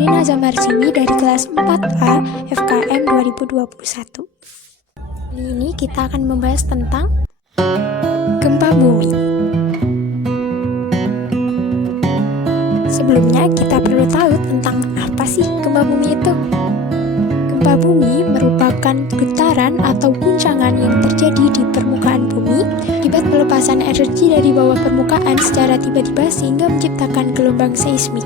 Sabrina Zamarsini dari kelas 4A FKM 2021. Kali ini kita akan membahas tentang gempa bumi. Sebelumnya kita perlu tahu tentang apa sih gempa bumi itu. Gempa bumi merupakan getaran atau guncangan yang terjadi di permukaan bumi akibat pelepasan energi dari bawah permukaan secara tiba-tiba sehingga menciptakan gelombang seismik.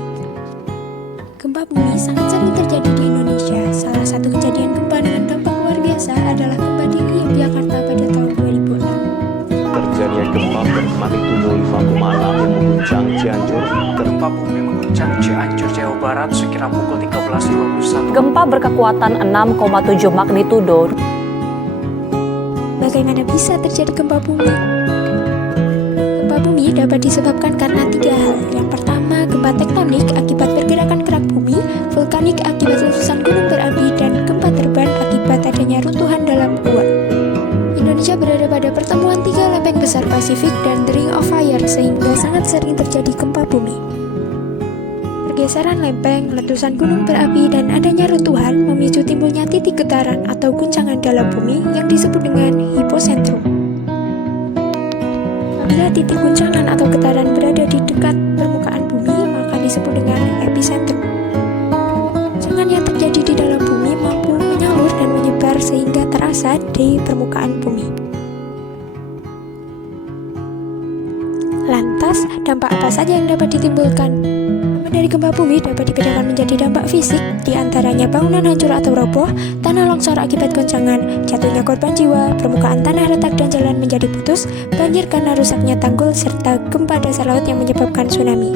Gempa bumi sangat sering terjadi di Indonesia. Salah satu kejadian gempa dengan dampak luar biasa adalah gempa di Yogyakarta pada tahun 2006. Terjadinya gempa bermagnitudo 5,6 yang mengguncang Cianjur. Gempa bumi mengguncang Cianjur, Jawa Barat sekira pukul 13.21. Gempa berkekuatan 6,7 magnitudo. Bagaimana bisa terjadi gempa bumi? Gempa bumi dapat disebabkan karena 3 hal. Yang pertama, gempa tektonik akibat pergerakan kerak bumi, vulkanik akibat letusan gunung berapi, dan gempa terban akibat adanya runtuhan dalam gua. Indonesia berada pada pertemuan 3 lempeng besar Pasifik dan The Ring of Fire sehingga sangat sering terjadi gempa bumi. Pergeseran lempeng, letusan gunung berapi, dan adanya runtuhan memicu timbulnya titik getaran atau guncangan dalam bumi yang disebut dengan hiposentrum. Apabila titik guncangan atau getaran berada di dekat permukaan bumi, maka disebut dengan epicentrum. Guncangan yang terjadi di dalam bumi mampu menyalur dan menyebar sehingga terasa di permukaan bumi. Lantas, dampak apa saja yang dapat ditimbulkan? Dari gempa bumi dapat dibedakan menjadi dampak fisik, diantaranya bangunan hancur atau roboh, tanah longsor akibat goncangan, jatuhnya korban jiwa, permukaan tanah retak dan jalan menjadi putus, banjir karena rusaknya tanggul, serta gempa dasar laut yang menyebabkan tsunami.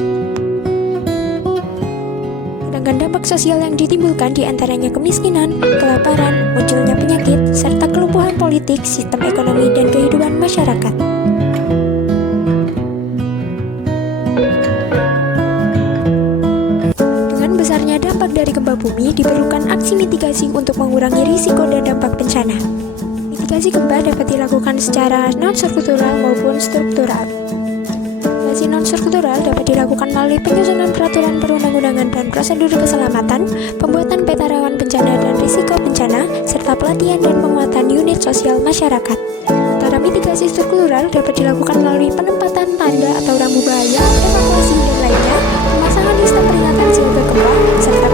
Sedangkan dampak sosial yang ditimbulkan diantaranya kemiskinan, kelaparan, munculnya penyakit, serta kelumpuhan politik, sistem ekonomi, dan kehidupan masyarakat. Besarnya dampak dari gempa bumi diperlukan aksi mitigasi untuk mengurangi risiko dan dampak bencana. Mitigasi gempa dapat dilakukan secara non-struktural maupun struktural. Mitigasi non-struktural dapat dilakukan melalui penyusunan peraturan perundang-undangan dan prosedur keselamatan, pembuatan peta rawan bencana dan risiko bencana, serta pelatihan dan penguatan unit sosial masyarakat. Sementara mitigasi struktural dapat dilakukan melalui penempatan tanda atau rambu bahaya, evakuasi dan lainnya, pemasangan sistem peringatan siaga gempa, serta